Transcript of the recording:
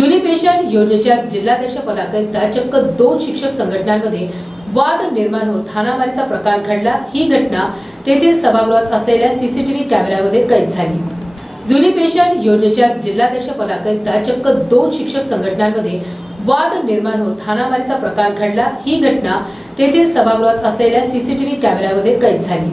जुनी पेन्शन योजनेच्या जिल्हाध्यक्ष पदाकरिता चक्क 2 शिक्षक संघटनांमध्ये वाद निर्माण होत हाणामारीचा प्रकार घडला। ही घटना तेथील सभागृहात असलेल्या सीसीटीव्ही कॅमेऱ्यामध्ये कैद झाली। जुनी पेन्शन योजनेच्या जिल्हाध्यक्ष पदाकरिता चक्क 2 शिक्षक संघटनांमध्ये वाद निर्माण होत हाणामारीचा प्रकार घडला। ही घटना तेथील सभागृहात असलेल्या सीसीटीव्ही कॅमेऱ्यामध्ये कैद झाली।